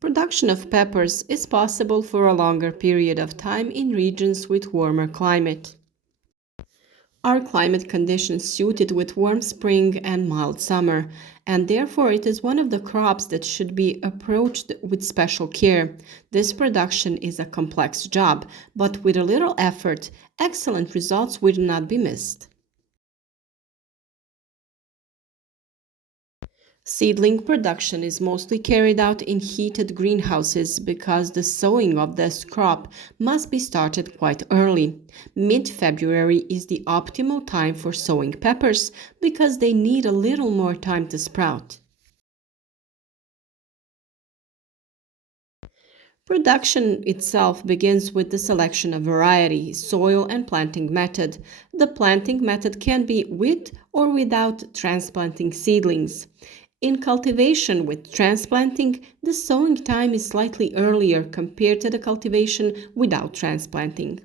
Production of peppers is possible for a longer period of time in regions with warmer climate. Our climate conditions suited with warm spring and mild summer, and therefore it is one of the crops that should be approached with special care. This production is a complex job, but with a little effort, excellent results will not be missed. Seedling production is mostly carried out in heated greenhouses because the sowing of this crop must be started quite early. Mid-February is the optimal time for sowing peppers because they need a little more time to sprout. Production itself begins with the selection of variety, soil, and planting method. The planting method can be with or without transplanting seedlings. In cultivation with transplanting, the sowing time is slightly earlier compared to the cultivation without transplanting.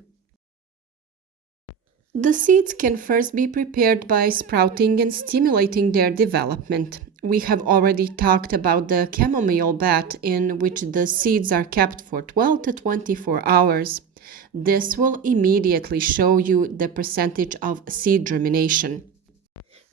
The seeds can first be prepared by sprouting and stimulating their development. We have already talked about the chamomile bath in which the seeds are kept for 12 to 24 hours. This will immediately show you the percentage of seed germination.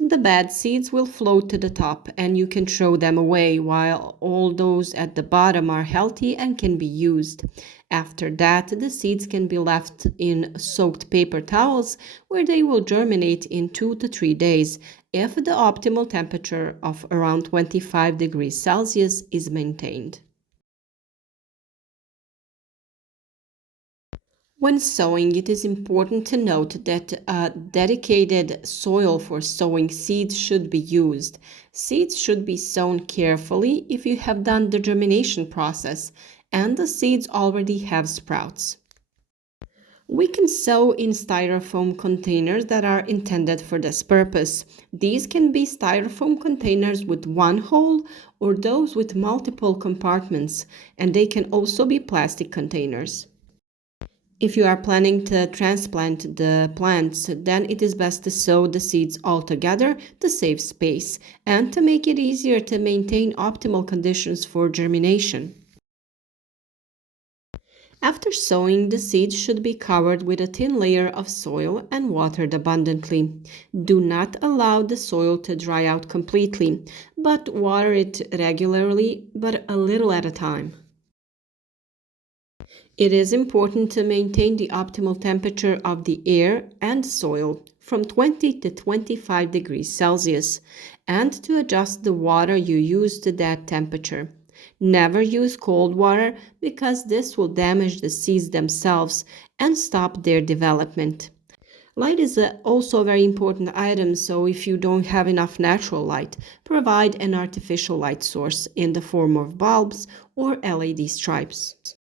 The bad seeds will float to the top and you can throw them away while all those at the bottom are healthy and can be used. After that, the seeds can be left in soaked paper towels where they will germinate in 2 to 3 days if the optimal temperature of around 25 degrees Celsius is maintained. When sowing, it is important to note that a dedicated soil for sowing seeds should be used. Seeds should be sown carefully if you have done the germination process and the seeds already have sprouts. We can sow in styrofoam containers that are intended for this purpose. These can be styrofoam containers with one hole or those with multiple compartments, and they can also be plastic containers. If you are planning to transplant the plants, then it is best to sow the seeds all together to save space and to make it easier to maintain optimal conditions for germination. After sowing, the seeds should be covered with a thin layer of soil and watered abundantly. Do not allow the soil to dry out completely, but water it regularly, but a little at a time. It is important to maintain the optimal temperature of the air and soil from 20 to 25 degrees Celsius and to adjust the water you use to that temperature. Never use cold water because this will damage the seeds themselves and stop their development. Light is also a very important item, so if you don't have enough natural light, provide an artificial light source in the form of bulbs or LED stripes.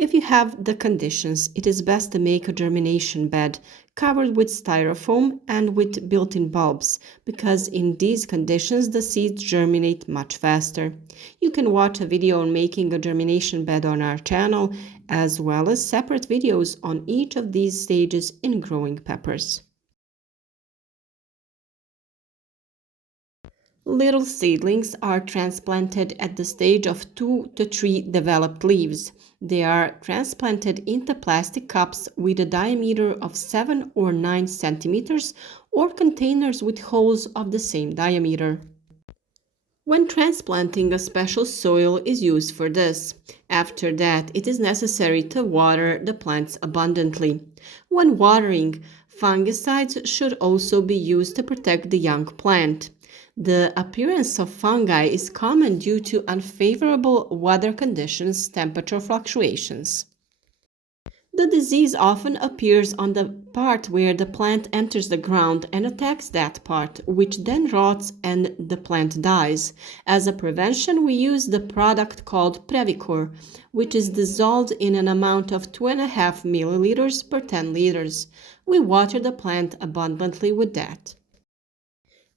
If you have the conditions, it is best to make a germination bed covered with styrofoam and with built-in bulbs, because in these conditions the seeds germinate much faster. You can watch a video on making a germination bed on our channel, as well as separate videos on each of these stages in growing peppers. Little seedlings are transplanted at the stage of 2 to 3 developed leaves. They are transplanted into plastic cups with a diameter of 7 or 9 centimeters or containers with holes of the same diameter. When transplanting, a special soil is used for this. After that, it is necessary to water the plants abundantly. When watering, fungicides should also be used to protect the young plant. The appearance of fungi is common due to unfavorable weather conditions, temperature fluctuations. The disease often appears on the part where the plant enters the ground and attacks that part, which then rots and the plant dies. As a prevention, we use the product called Previcor, which is dissolved in an amount of 2.5 milliliters per 10 liters. We water the plant abundantly with that.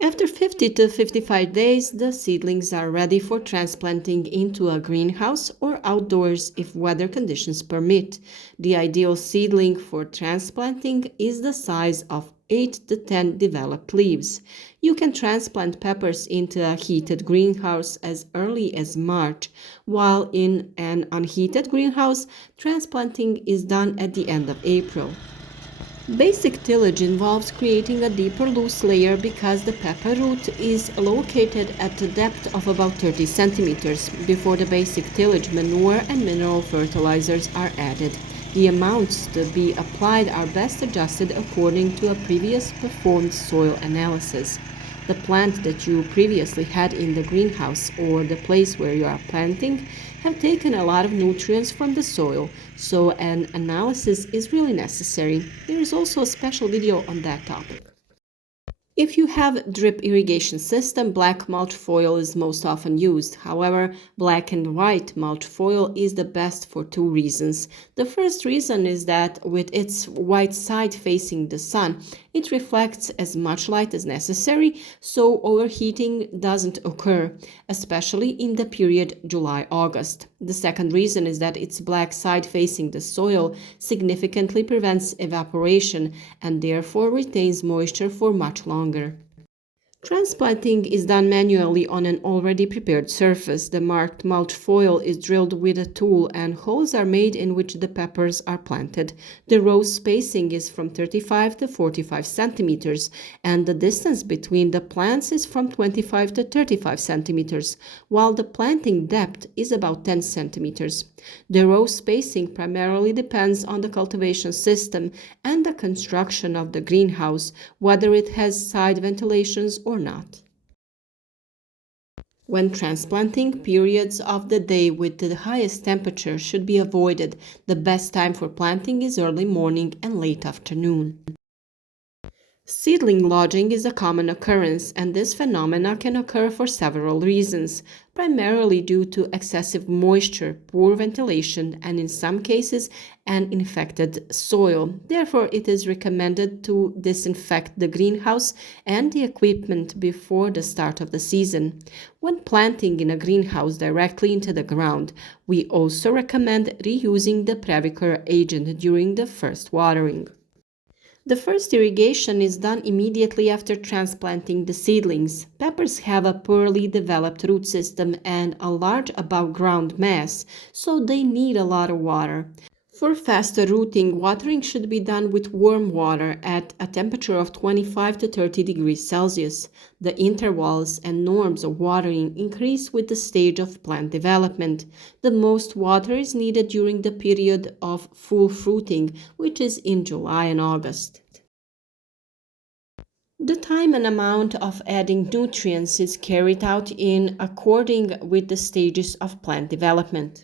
After 50 to 55 days, the seedlings are ready for transplanting into a greenhouse or outdoors if weather conditions permit. The ideal seedling for transplanting is the size of 8 to 10 developed leaves. You can transplant peppers into a heated greenhouse as early as March, while in an unheated greenhouse, transplanting is done at the end of April. Basic tillage involves creating a deeper loose layer because the pepper root is located at a depth of about 30 centimeters. Before the basic tillage, manure and mineral fertilizers are added. The amounts to be applied are best adjusted according to a previous performed soil analysis. The plant that you previously had in the greenhouse or the place where you are planting have taken a lot of nutrients from the soil, so an analysis is really necessary. There is also a special video on that topic. If you have drip irrigation system, black mulch foil is most often used. However, black and white mulch foil is the best for two reasons. The first reason is that with its white side facing the sun, it reflects as much light as necessary, so overheating doesn't occur, especially in the period July-August. The second reason is that its black side facing the soil significantly prevents evaporation and therefore retains moisture for much longer. Transplanting is done manually on an already prepared surface. The marked mulch foil is drilled with a tool and holes are made in which the peppers are planted. The row spacing is from 35 to 45 centimeters and the distance between the plants is from 25 to 35 centimeters, while the planting depth is about 10 centimeters. The row spacing primarily depends on the cultivation system and the construction of the greenhouse, whether it has side ventilations or not. When transplanting, periods of the day with the highest temperature should be avoided. The best time for planting is early morning and late afternoon. Seedling lodging is a common occurrence, and this phenomena can occur for several reasons, primarily due to excessive moisture, poor ventilation, and in some cases, an infected soil. Therefore, it is recommended to disinfect the greenhouse and the equipment before the start of the season. When planting in a greenhouse directly into the ground, we also recommend reusing the Previcur agent during the first watering. The first irrigation is done immediately after transplanting the seedlings. Peppers have a poorly developed root system and a large above-ground mass, so they need a lot of water. For faster rooting, watering should be done with warm water at a temperature of 25 to 30 degrees Celsius. The intervals and norms of watering increase with the stage of plant development. The most water is needed during the period of full fruiting, which is in July and August. The time and amount of adding nutrients is carried out in according with the stages of plant development.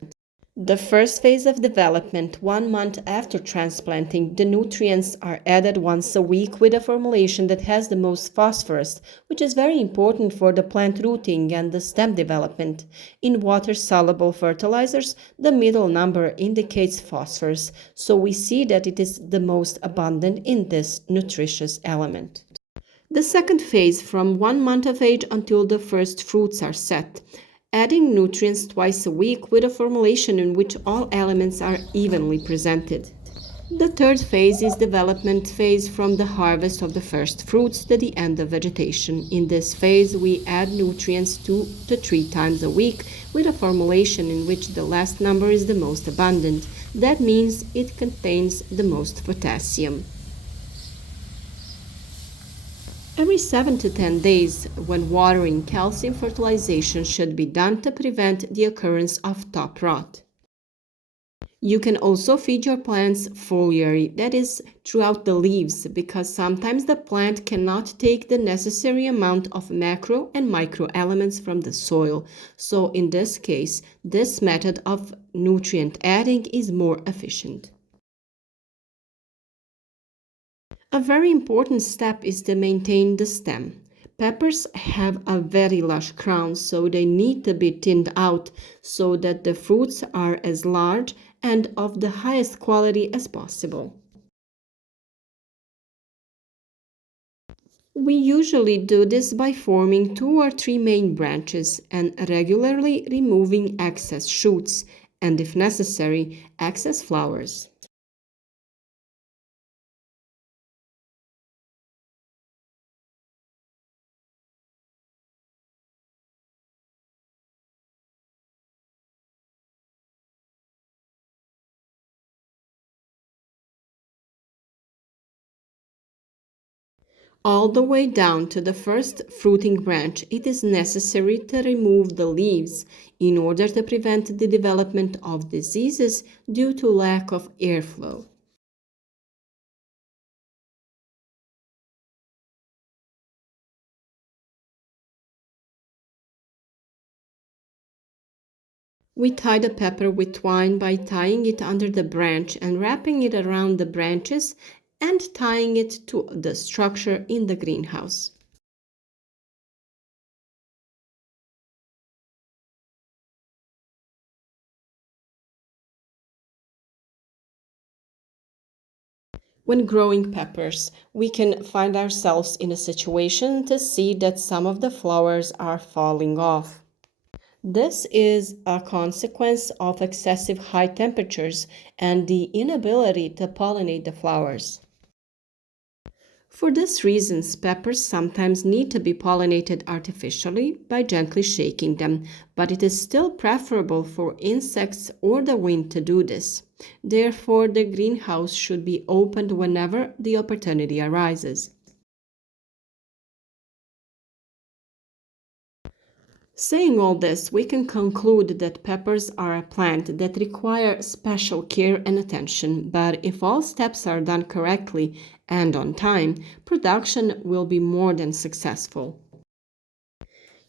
The first phase of development, 1 month after transplanting, the nutrients are added once a week with a formulation that has the most phosphorus, which is very important for the plant rooting and the stem development. In water-soluble fertilizers, the middle number indicates phosphorus, so we see that it is the most abundant in this nutritious element. The second phase, from 1 month of age until the first fruits are set, adding nutrients twice a week with a formulation in which all elements are evenly presented. The third phase is development phase from the harvest of the first fruits to the end of vegetation. In this phase, we add nutrients 2 to 3 times a week with a formulation in which the last number is the most abundant. That means it contains the most potassium. Every 7 to 10 days, when watering, calcium fertilization should be done to prevent the occurrence of top rot. You can also feed your plants foliarly, that is, throughout the leaves, because sometimes the plant cannot take the necessary amount of macro and micro elements from the soil. So in this case, this method of nutrient adding is more efficient. A very important step is to maintain the stem. Peppers have a very lush crown, so they need to be thinned out so that the fruits are as large and of the highest quality as possible. We usually do this by forming 2 or 3 main branches and regularly removing excess shoots and, if necessary, excess flowers. All the way down to the first fruiting branch, it is necessary to remove the leaves in order to prevent the development of diseases due to lack of airflow. We tie the pepper with twine by tying it under the branch and wrapping it around the branches and tying it to the structure in the greenhouse. When growing peppers, we can find ourselves in a situation to see that some of the flowers are falling off. This is a consequence of excessive high temperatures and the inability to pollinate the flowers. For this reason, peppers sometimes need to be pollinated artificially by gently shaking them, but it is still preferable for insects or the wind to do this. Therefore, the greenhouse should be opened whenever the opportunity arises. Saying all this, we can conclude that peppers are a plant that require special care and attention, but if all steps are done correctly and on time, production will be more than successful.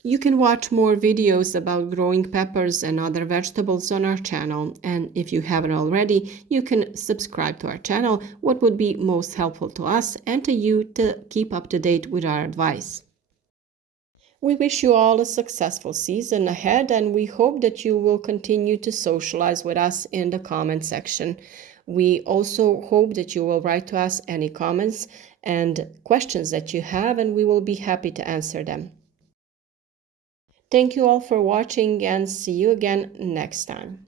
You can watch more videos about growing peppers and other vegetables on our channel, and if you haven't already, you can subscribe to our channel, what would be most helpful to us and to you to keep up to date with our advice. We wish you all a successful season ahead, and we hope that you will continue to socialize with us in the comment section. We also hope that you will write to us any comments and questions that you have, and we will be happy to answer them. Thank you all for watching, and see you again next time.